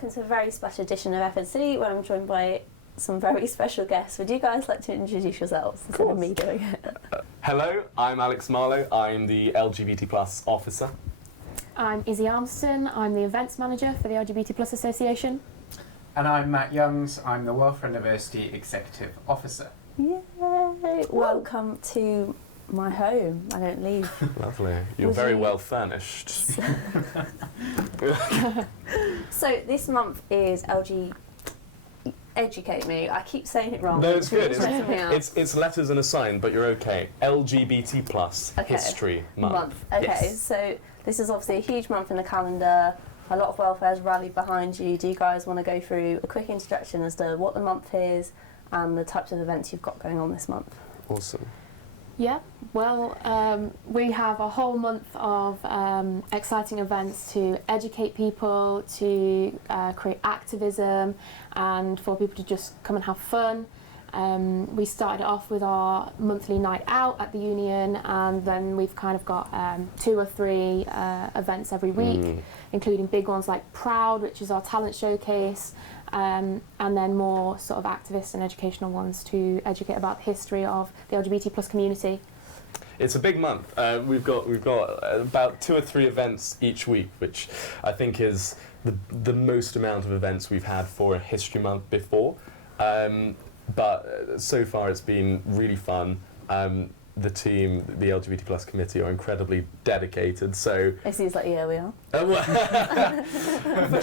welcome to a very special edition of FNC where I'm joined by some very special guests. Would you guys like to introduce yourselves instead of me doing it? Hello, I'm Alex Marlowe. I'm the LGBT+ officer. I'm Izzy Armston. I'm the events manager for the LGBT+ Association. And I'm Matt Youngs. I'm the Welfare University Executive Officer. Yay! Welcome to my home. I don't leave. Lovely. You're very well furnished. So this month is Educate me. I keep saying it wrong. No, it's good. It's letters and a sign, but you're okay. LGBT+ History Month. Okay, Yes. so this is obviously a huge month in the calendar. A lot of welfare's rallied behind you. Do you guys want to go through a quick introduction as to what the month is and the types of events you've got going on this month? Awesome. Yeah, well, we have a whole month of exciting events to educate people, to create activism, and for people to just come and have fun. We started off with our monthly night out at the Union, and then we've kind of got 2 or 3 events every week, including big ones like Proud, which is our talent showcase, and then more sort of activist and educational ones to educate about the history of the LGBT+ community. It's a big month. We've got about 2 or 3 events each week, which I think is the most amount of events we've had for a History Month before. But so far it's been really fun. The team, the LGBT+ committee, are incredibly dedicated. So It seems like, yeah, we are. But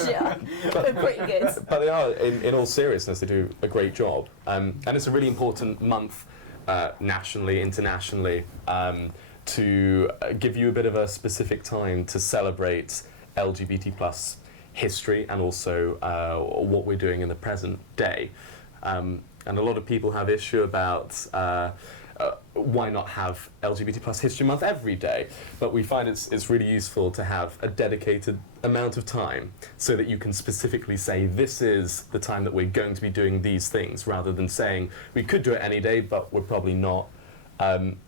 Yeah, we're pretty good. But they are, in all seriousness, they do a great job. And it's a really important month nationally, internationally, to give you a bit of a specific time to celebrate LGBT+ history and also what we're doing in the present day. And a lot of people have issue about why not have LGBT+ History Month every day? But we find it's really useful to have a dedicated amount of time so that you can specifically say this is the time that we're going to be doing these things, rather than saying we could do it any day but we're probably not.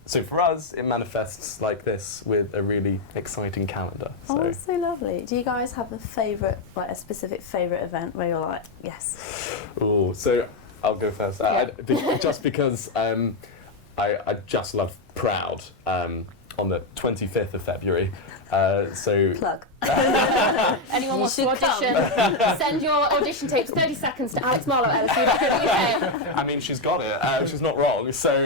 So for us it manifests like this with a really exciting calendar. Oh, that's so lovely. Do you guys have a favourite, like a specific favourite event where you're like, yes? Oh, so I'll go first. Yeah. Just because I just love Proud on the 25th of February. So Plug. Anyone wants to audition, send your audition tapes 30 seconds to Alex Marlowe at LSUTV. I mean, she's got it. She's not wrong. So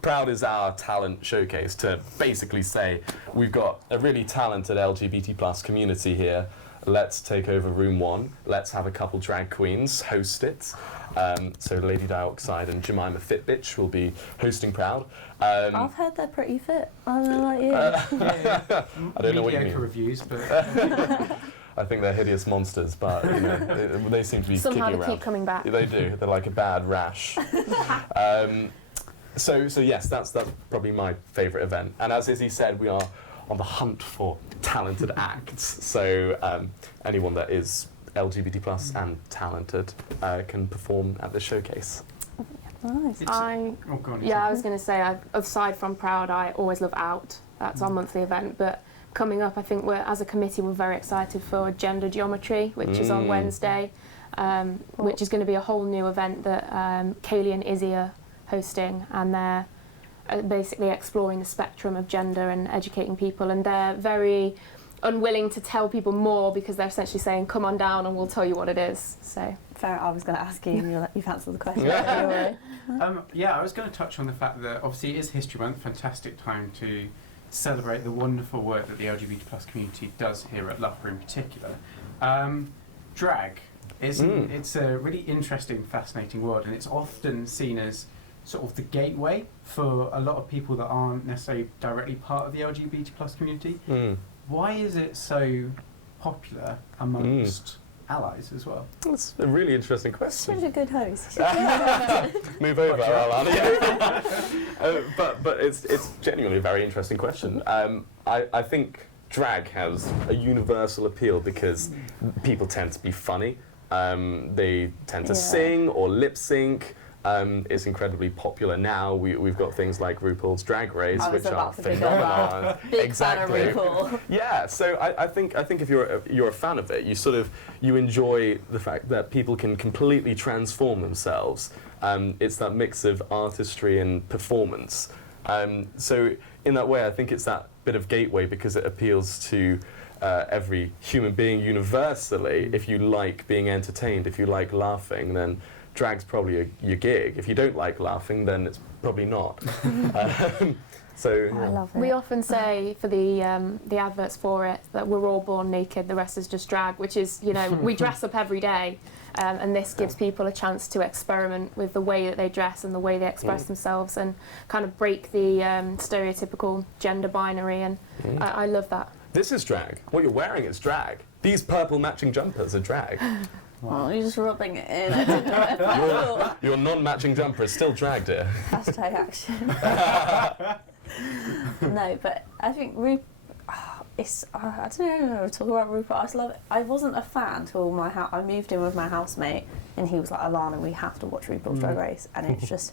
Proud is our talent showcase to basically say we've got a really talented LGBT+ community here. Let's take over room 1. Let's have a couple drag queens host it. So Lady Dioxide and Jemima Fitbitch will be hosting Proud. I've heard they're pretty fit. I don't know like you. I don't know what you mean. Reviews, but I think they're hideous monsters, but you know, they seem to be Somehow kicking they around. keep coming back. They do. They're like a bad rash. So yes, that's probably my favourite event. And as Izzy said, we are on the hunt for talented acts. So anyone that is LGBT+ and talented can perform at the showcase. Nice. I was going to say, aside from Proud, I always love Out. That's our monthly event. But coming up, I think as a committee, we're very excited for Gender Geometry, which is on Wednesday, which is going to be a whole new event that Kaylee and Izzy are hosting, and they're basically exploring the spectrum of gender and educating people, and they're very unwilling to tell people more because they're essentially saying, come on down and we'll tell you what it is. So Fair, I was going to ask you, and you've answered the question. yeah, I was going to touch on the fact that obviously it is History Month, fantastic time to celebrate the wonderful work that the LGBT+ community does here at Loughborough in particular. Drag it's a really interesting, fascinating world, and it's often seen as sort of the gateway for a lot of people that aren't necessarily directly part of the LGBT+ community. Why is it so popular amongst allies as well? That's a really interesting question. Such a good host. Move over, Alana. But it's genuinely a very interesting question. I think drag has a universal appeal because people tend to be funny. They tend to sing or lip sync. It's incredibly popular now. We've got things like RuPaul's Drag Race, I was which are about to pick phenomenal. up that. Big Exactly. fan of RuPaul. Yeah, so I think if you're a fan of it, you enjoy the fact that people can completely transform themselves. It's that mix of artistry and performance. So in that way, I think it's that bit of gateway because it appeals to every human being universally. If you like being entertained, if you like laughing, then drag's probably your gig. If you don't like laughing, then it's probably not. So I love it. We often say for the adverts for it that we're all born naked, the rest is just drag, which is, you know, we dress up every day, and this gives people a chance to experiment with the way that they dress and the way they express themselves and kind of break the stereotypical gender binary, and I love that. this is drag. What you're wearing is drag. These purple matching jumpers are drag. Well, you're just rubbing it in. I didn't know if I Your non-matching jumper is still drag, dear. Hashtag action. No, but I think it's. I don't know. Talk about RuPaul. I just love it. I wasn't a fan till I moved in with my housemate, and he was like, "Alana, we have to watch RuPaul's Drag Race," and it's just.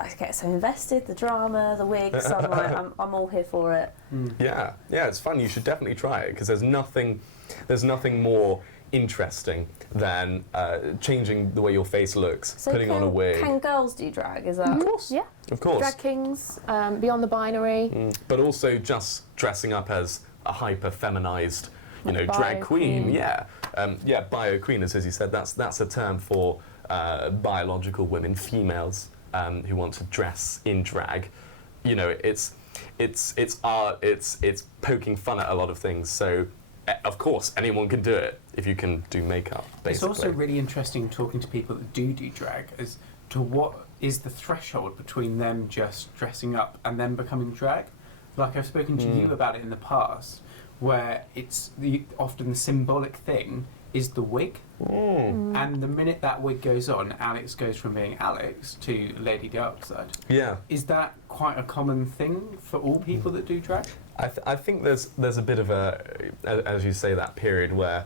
I get so invested. The drama, the wigs. I'm like, I'm all here for it. Yeah, it's fun. You should definitely try it because there's nothing more interesting than changing the way your face looks, So putting on a wig. Can girls do drag? Is that? Of course. Yeah. Of course. Drag kings, Beyond the Binary. But also just dressing up as a hyper feminized, Like drag bio queen. queen. Yeah, bio queen, as he said. That's a term for biological women, females who want to dress in drag. You know, it's art. It's poking fun at a lot of things. So. Of course, anyone can do it if you can do makeup, basically. It's also really interesting talking to people that do drag as to what is the threshold between them just dressing up and then becoming drag. Like I've spoken to you about it in the past, where it's often the symbolic thing is the wig. And the minute that wig goes on, Alex goes from being Alex to Lady Darkside. Yeah. Is that quite a common thing for all people that do drag? I think there's a bit of a, as you say, that period where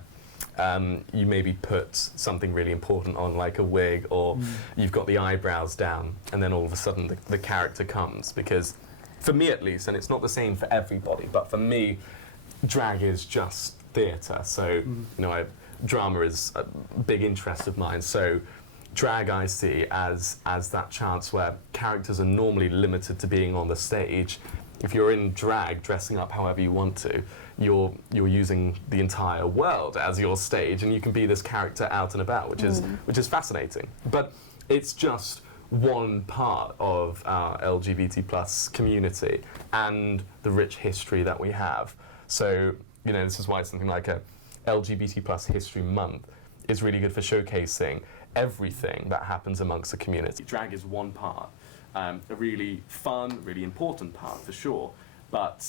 you maybe put something really important on, like a wig, or you've got the eyebrows down, and then all of a sudden the character comes. Because for me at least, and it's not the same for everybody, but for me, drag is just theatre. So drama is a big interest of mine. So drag I see as that chance where characters are normally limited to being on the stage. If you're in drag, dressing up however you want to, you're using the entire world as your stage, and you can be this character out and about, which is fascinating. But it's just one part of our LGBT plus community and the rich history that we have. So this is why something like a LGBT plus History Month is really good for showcasing everything that happens amongst the community. Drag is one part. A really fun, really important part for sure. But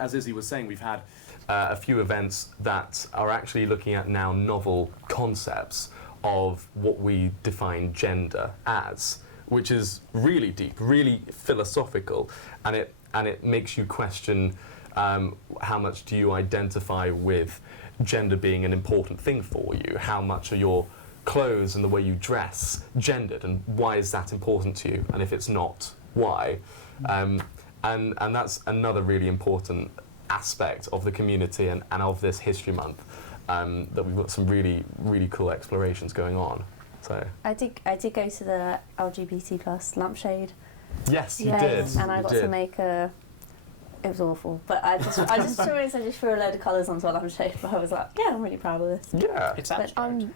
as Izzy was saying, we've had a few events that are actually looking at now novel concepts of what we define gender as, which is really deep, really philosophical, and it makes you question how much do you identify with gender being an important thing for you? How much are your clothes and the way you dress gendered, and why is that important to you? And if it's not, why? And that's another really important aspect of the community and of this History Month, that we've got some really, really cool explorations going on. So I did go to the LGBT plus lampshade. yes, you did. And I got to make a. It was awful, but I just threw a load of colours onto a lampshade. But I was like, yeah, I'm really proud of this. Yeah. It's abstract.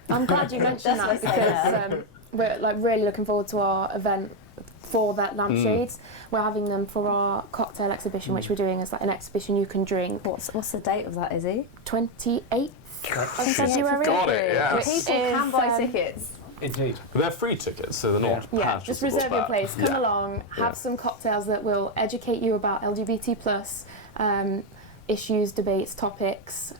I'm glad you mentioned That's that what because we're really looking forward to our event for that lampshades. We're having them for our cocktail exhibition, which we're doing as an exhibition you can drink. What's the date of that, Izzy? 28th of She's February. got it, yes. People can buy tickets. Indeed. But they're free tickets, so they're not Yeah, just purchasable, reserve your but- place, come yeah. along, have some cocktails that will educate you about LGBT plus issues, debates, topics,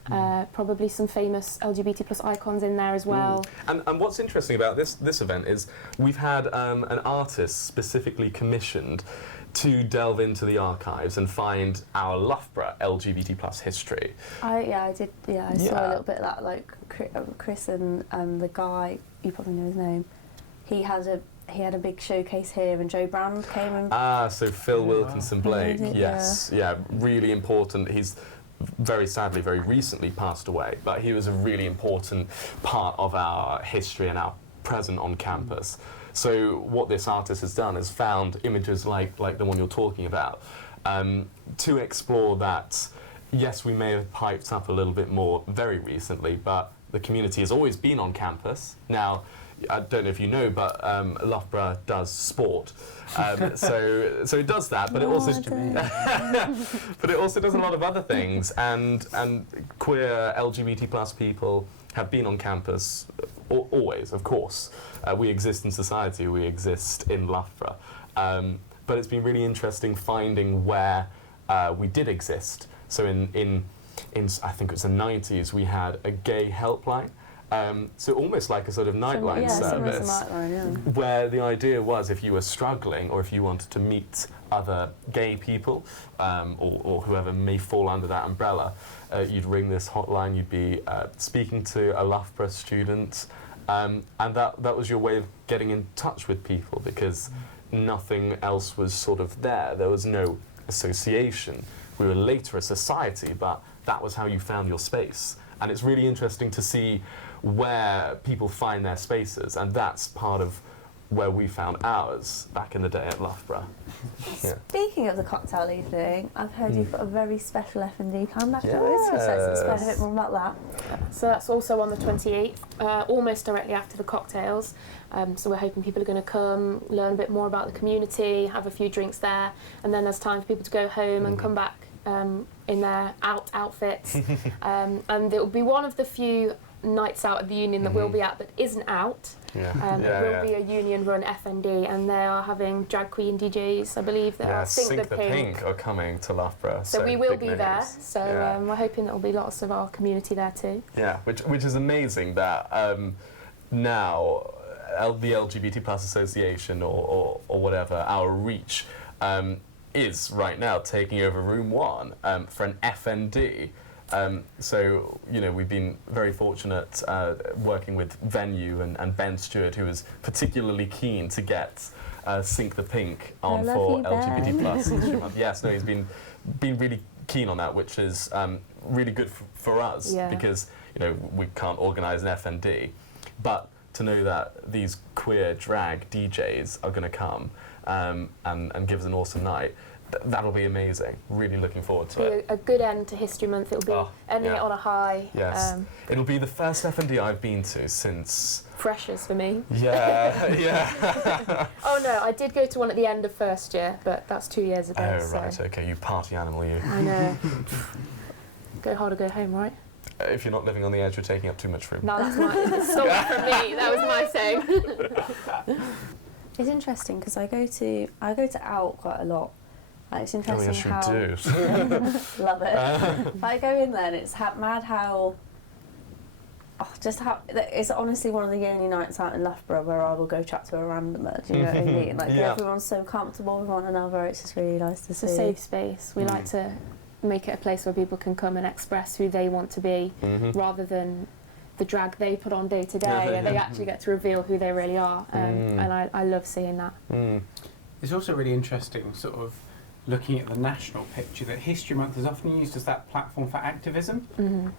probably some famous LGBT plus icons in there as well. And what's interesting about this event is we've had an artist specifically commissioned to delve into the archives and find our Loughborough LGBT plus history. I did. Yeah, I saw a little bit of that. Like Chris and the guy, you probably know his name. he had a big showcase here, and Joe Brand came and So Phil Wilkinson Blake, Yeah. yes, yeah, really important. He's very sadly, very recently passed away, but he was a really important part of our history and our present on campus. So what this artist has done is found images like the one you're talking about, to explore that, yes, we may have piped up a little bit more very recently, but the community has always been on campus. Now, I don't know if you know, but Loughborough does sport, so it does that, but it also but it also does a lot of other things, and queer LGBT plus people have been on campus always, of course. We exist in society, we exist in Loughborough, but it's been really interesting finding where we did exist. So in I think it was the 90s, we had a gay helpline. So almost like a sort of nightline service, where the idea was if you were struggling or if you wanted to meet other gay people or whoever may fall under that umbrella, you'd ring this hotline, you'd be speaking to a Loughborough student, and that was your way of getting in touch with people, because nothing else was sort of there. There was no association. We were later a society, but that was how you found your space. And it's really interesting to see where people find their spaces, and that's part of where we found ours back in the day at Loughborough. Yeah. Speaking of the cocktail evening, I've heard you've got a very special F&D planned afterwards. Yes. So explain a bit more about that. So that's also on the 28th, almost directly after the cocktails. So we're hoping people are going to come, learn a bit more about the community, have a few drinks there, and then there's time for people to go home and come back in their outfits. And it will be one of the few nights out at the union that will be out that isn't out. It will be a union-run FND, and they are having drag queen DJs, I believe. That are Sink the Pink are coming to Loughborough. So we will be there. So we're hoping there will be lots of our community there too. Yeah, which is amazing that now the LGBT Plus Association or whatever, our reach, is right now taking over Room 1 for an FND. So, you know, we've been very fortunate working with Venue and Ben Stewart, who was particularly keen to get Sink the Pink on for LGBT Plus History Month. Yes, no, he's been really keen on that, which is really good for us, because, you know, we can't organise an FND. But to know that these queer drag DJs are going to come and give us an awesome night, that'll be amazing. Really looking forward to it. A good end to History Month. It'll be ending it on a high. Yes. It'll be the first FND I've been to since... Freshers for me. Yeah, yeah. Oh no, I did go to one at the end of first year, but that's 2 years ago. Oh, right, okay, you party animal, you. I know. Go hard or go home, right? If you're not living on the edge, you're taking up too much room. No, that's my story from me. That was my saying. It's interesting because I go to Out quite a lot. Like, it's interesting how... Oh, yes, you do. Love it. But I go in there and it's mad how... It's honestly one of the only nights out in Loughborough where I will go chat to a randomer, do you know what I mean? Like, everyone's so comfortable with one another, it's just really nice to see. It's a safe space. We like to make it a place where people can come and express who they want to be, rather than the drag they put on day to day, and they actually get to reveal who they really are. And I love seeing that. It's also really interesting, sort of, looking at the national picture, that History Month is often used as that platform for activism,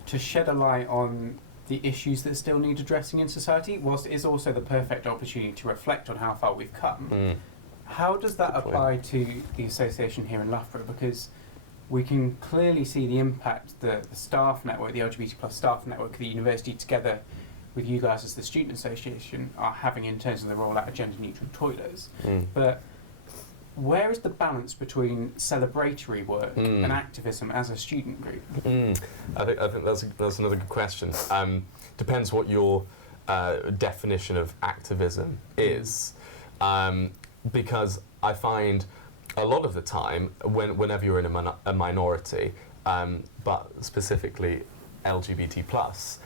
to shed a light on the issues that still need addressing in society, whilst it is also the perfect opportunity to reflect on how far we've come. How does that apply to the association here in Loughborough? Because we can clearly see the impact that the staff network, the LGBT plus staff network, the university together with you guys as the student association are having in terms of the rollout of gender neutral toilets. But where is the balance between celebratory work and activism as a student group? I think that's another good question. Depends what your definition of activism is, because I find a lot of the time, whenever you're in a minority, but specifically LGBT plus,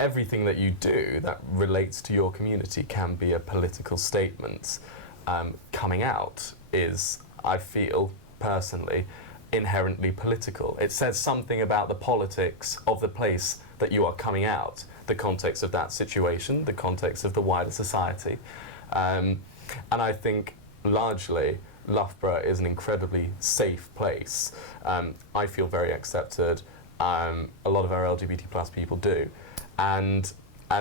everything that you do that relates to your community can be a political statement. Coming out is, I feel, personally, inherently political. It says something about the politics of the place that you are coming out, the context of that situation, the context of the wider society. And I think largely Loughborough is an incredibly safe place. I feel very accepted. A lot of our LGBT plus people do. And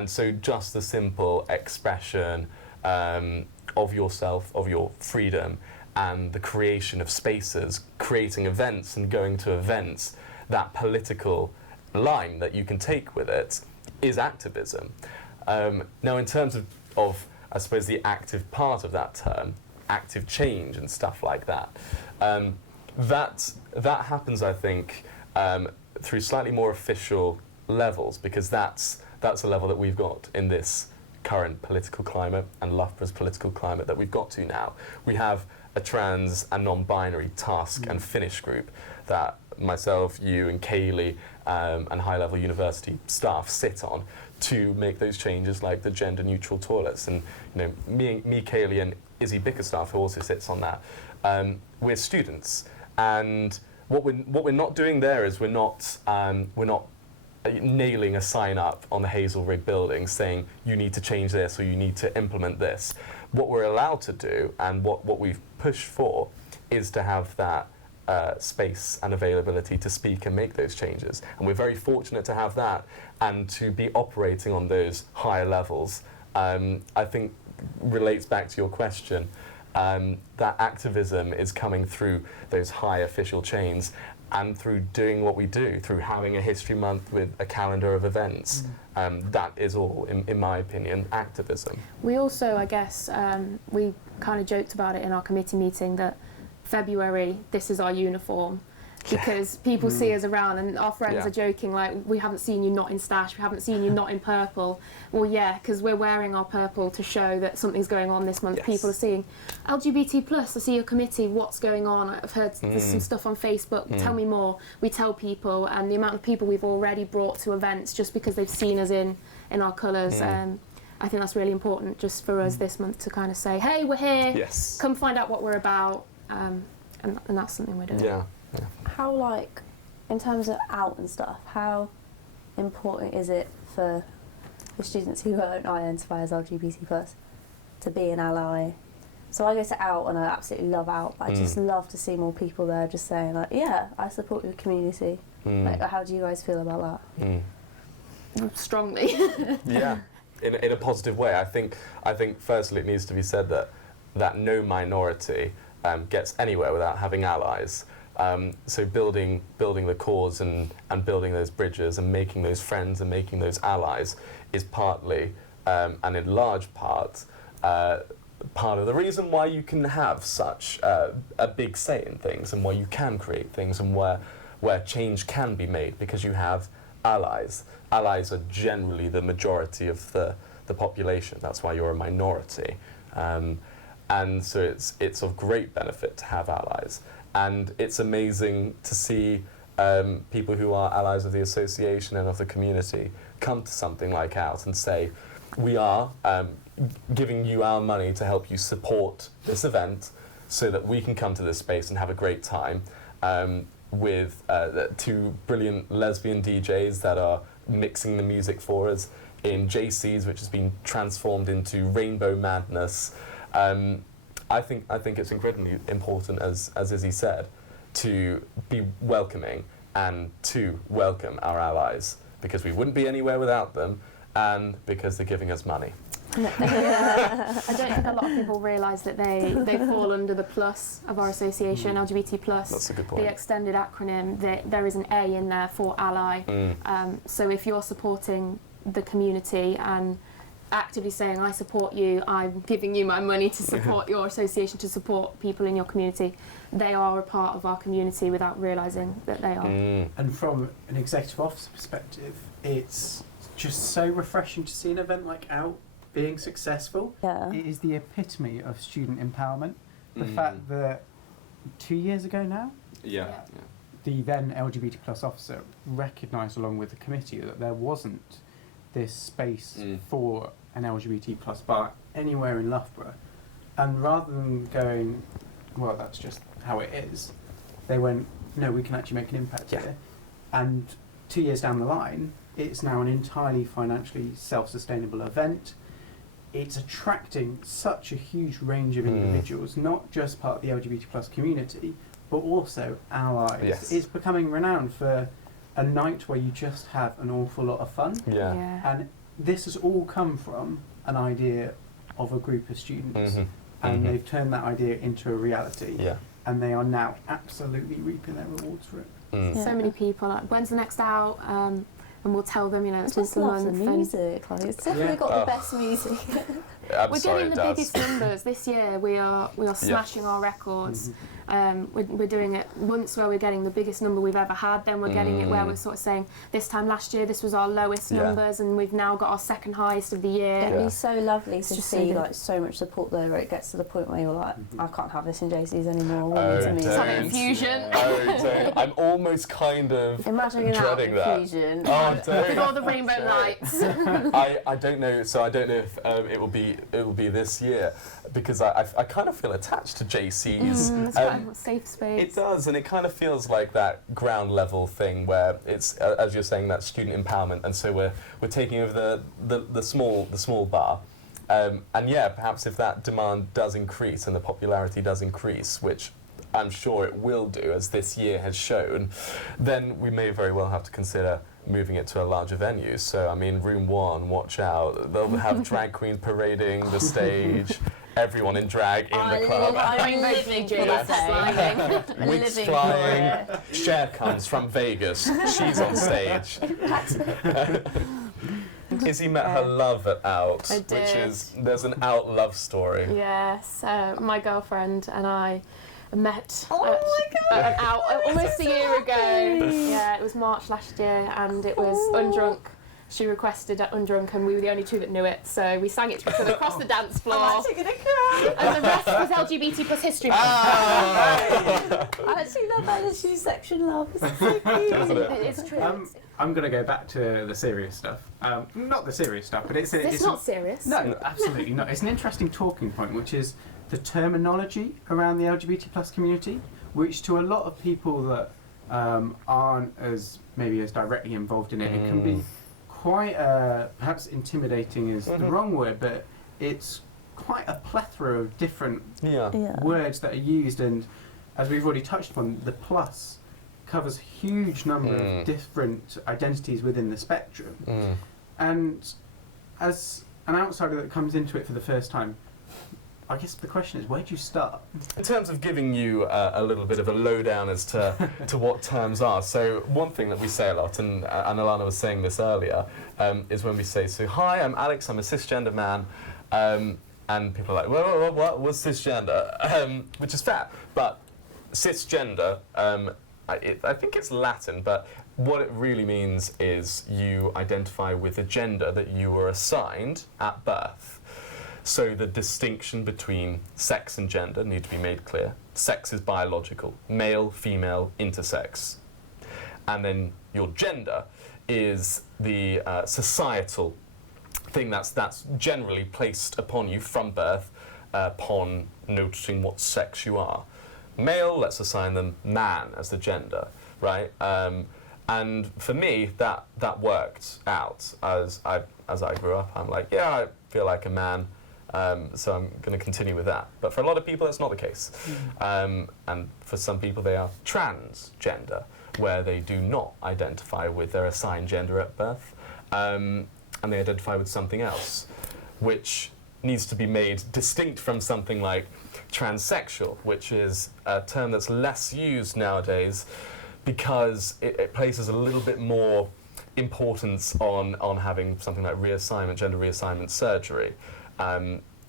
so just the simple expression of yourself, of your freedom, and the creation of spaces, creating events and going to events, that political line that you can take with it is activism. Now, in terms of, I suppose, the active part of that term, active change and stuff like that, that happens, I think, through slightly more official levels, because that's a level that we've got in this current political climate and Loughborough's political climate that we've got to now. We have a trans and non-binary task and finish group that myself, you and Kaylee and high-level university staff sit on to make those changes, like the gender-neutral toilets. And me, Kaylee, and Izzy Bickerstaff, who also sits on that, we're students. And what we're not doing there is we're not nailing a sign up on the Hazelrig building saying you need to change this or you need to implement this. What we're allowed to do, and what we've pushed for, is to have that space and availability to speak and make those changes. And we're very fortunate to have that and to be operating on those higher levels. I think relates back to your question, that activism is coming through those high official chains and through doing what we do, through having a History Month with a calendar of events. That is all, in my opinion, activism. We also, I guess, we kind of joked about it in our committee meeting that February, this is our uniform, because people see us around and our friends are joking, like, we haven't seen you not in stash, we haven't seen you not in purple. Well, yeah, because we're wearing our purple to show that something's going on this month. People are seeing LGBT plus, I see your committee, what's going on? I've heard there's some stuff on Facebook, tell me more. We tell people, and the amount of people we've already brought to events just because they've seen us in our colours. I think that's really important just for us this month to kind of say, hey, we're here, come find out what we're about, and that's something we're doing. Yeah. How, like, in terms of out and stuff, how important is it for the students who don't identify as LGBT plus to be an ally? So I go to out and I absolutely love out, but I just love to see more people there just saying, like, yeah, I support your community. Like, how do you guys feel about that? Strongly. Yeah, in a positive way. I think firstly it needs to be said that no minority gets anywhere without having allies. So building the cause and building those bridges and making those friends and making those allies is partly, and in large part, part of the reason why you can have such a big say in things and why you can create things and where change can be made, because you have allies. Allies are generally the majority of the population. That's why you're a minority. And so it's of great benefit to have allies. And it's amazing to see people who are allies of the association and of the community come to something like OUT and say, we are giving you our money to help you support this event so that we can come to this space and have a great time with two brilliant lesbian DJs that are mixing the music for us in JC's, which has been transformed into Rainbow Madness. I think it's incredibly important, as Izzy said, to be welcoming and to welcome our allies, because we wouldn't be anywhere without them, and because they're giving us money. I don't think a lot of people realise that they fall under the plus of our association, LGBT plus. That's a good point. The extended acronym, there is an A in there for ally. So if you're supporting the community and actively saying, I support you, I'm giving you my money to support your association, to support people in your community, they are a part of our community without realising that they are. And from an executive officer perspective, it's just so refreshing to see an event like OUT being successful. It is the epitome of student empowerment. The fact that 2 years ago now, the then LGBT plus officer recognised along with the committee that there wasn't this space for an LGBT plus bar anywhere in Loughborough. And rather than going, well, that's just how it is, they went, no, we can actually make an impact here. And 2 years down the line, it's now an entirely financially self-sustainable event. It's attracting such a huge range of individuals, not just part of the LGBT plus community, but also allies. Yes. It's becoming renowned for a night where you just have an awful lot of fun. Yeah. And this has all come from an idea of a group of students. And they've turned that idea into a reality. Yeah. And they are now absolutely reaping their rewards for it. So many people. Like, when's the next out? And we'll tell them, it's I just once a love the month. music. Like, it's definitely got the best music. We're getting the biggest numbers this year. We are smashing our records. We're doing it once where we're getting the biggest number we've ever had. Then we're getting it where we're sort of saying this time last year this was our lowest numbers, and we've now got our second highest of the year. It'd be so lovely to just see so like so much support there, where it gets to the point where you're like, I can't have this in JCs anymore. We Oh, need to meet. Let's have an don't. infusion. Oh, don't. I'm almost kind of Imagine an out dreading that. infusion. Oh, With don't. all the rainbow lights. I don't know. So I don't know if it will be this year, because I kind of feel attached to JCs. It's quite a safe space. It does, and it kind of feels like that ground level thing where it's, as you're saying, that student empowerment, and so we're taking over the small bar, and yeah, perhaps if that demand does increase and the popularity does increase, which I'm sure it will do, as this year has shown, then we may very well have to consider moving it to a larger venue. So, I mean, Room 1, watch out. They'll have drag queens parading the stage, everyone in drag in the club. I'm living for that day. Wigs flying. Cher comes from Vegas. She's on stage. Izzy met her love at Out, I which did. is, there's an Out love story. Yes, my girlfriend and I met God. out almost a year ago. Yeah, it was March last year, and it was Undrunk. She requested at Undrunk, and we were the only two that knew it, so we sang it to each other across the dance floor. I'm actually gonna cry. And the rest was LGBT plus History Month. I actually love that LSU section love. It's so cute. It's true. I'm going to go back to the serious stuff. Not the serious stuff, but it's It's not serious. No, absolutely not. It's an interesting talking point, which is the terminology around the LGBT plus community, which to a lot of people that aren't as directly involved in it, it can be quite perhaps intimidating is the wrong word, but it's quite a plethora of different words that are used, and as we've already touched upon, the plus covers a huge number of different identities within the spectrum. And as an outsider that comes into it for the first time, I guess the question is, where do you start? In terms of giving you a little bit of a lowdown as to what terms are, so one thing that we say a lot, and Alana was saying this earlier, is when we say, so hi, I'm Alex, I'm a cisgender man, and people are like, what's cisgender? Which is fair, but cisgender, I think it's Latin, but what it really means is you identify with a gender that you were assigned at birth. So the distinction between sex and gender need to be made clear. Sex is biological, male, female, intersex. And then your gender is the societal thing that's generally placed upon you from birth upon noticing what sex you are. Male, let's assign them man as the gender, right? And for me, that worked out as I grew up. I'm like, yeah, I feel like a man. So I'm going to continue with that. But for a lot of people, that's not the case. And for some people, they are transgender, where they do not identify with their assigned gender at birth, and they identify with something else, which needs to be made distinct from something like transsexual, which is a term that's less used nowadays because it places a little bit more importance on having something like gender reassignment surgery.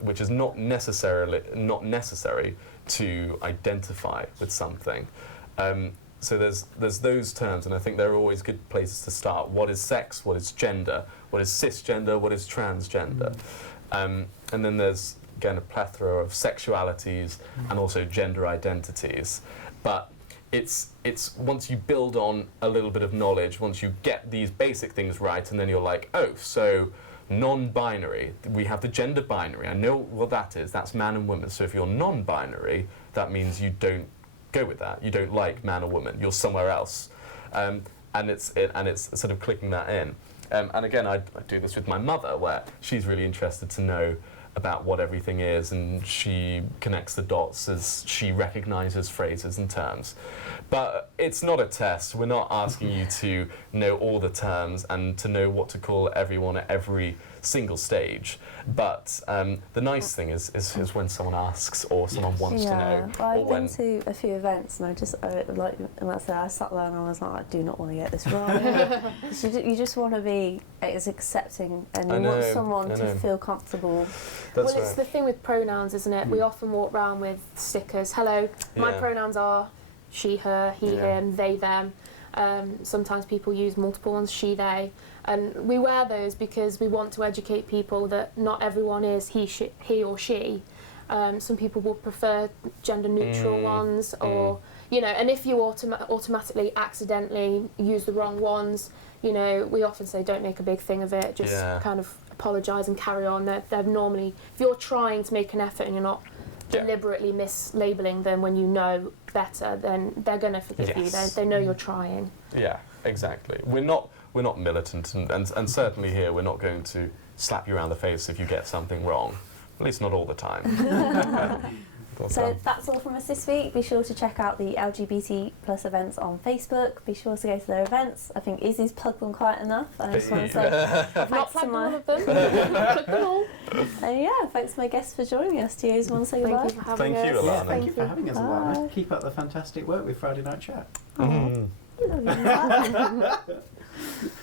Which is not necessary to identify with something. So there's those terms, and I think they're always good places to start. What is sex? What is gender? What is cisgender? What is transgender? And then there's, again, a plethora of sexualities and also gender identities. But it's once you build on a little bit of knowledge, once you get these basic things right, and then you're like, oh, so non-binary, we have the gender binary. I know what that is. That's man and woman. So if you're non-binary, that means you don't go with that. You don't like man or woman. You're somewhere else. And it's sort of clicking that in. and again, I do this with my mother, where she's really interested to know about what everything is, and she connects the dots as she recognises phrases and terms. But it's not a test. We're not asking you to know all the terms and to know what to call everyone at every single stage. But the nice thing is when someone asks or someone wants to know. Well, I've or been to a few events, and I sat there and I was like, I do not want to get this wrong. You just want to be as accepting, and you want someone to feel comfortable. That's It's the thing with pronouns, isn't it? We often walk around with stickers. Hello, my pronouns are she, her, he, him, they, them. Sometimes people use multiple ones, she, they. And we wear those because we want to educate people that not everyone is he or she. Some people will prefer gender neutral ones, or and if you automatically accidentally use the wrong ones, we often say don't make a big thing of it, just kind of apologise and carry on. They're normally, if you're trying to make an effort and you're not deliberately mislabeling them when you know better, then they're going to forgive you. They know you're trying. Yeah, exactly. We're not militant, and certainly here we're not going to slap you around the face if you get something wrong. At least not all the time. So that's all from us this week. Be sure to check out the LGBT plus events on Facebook. Be sure to go to their events. I think Izzy's plugged them quite enough. And I just want to say I've not plugged all of them. Plugged them all. Thanks to my guests for joining us. Do you guys want to say goodbye? Thank you for having us. Thank you, Alana. Yeah, thank you for having us, Alana. Keep up the fantastic work with Friday Night Chat. Oh, you love you.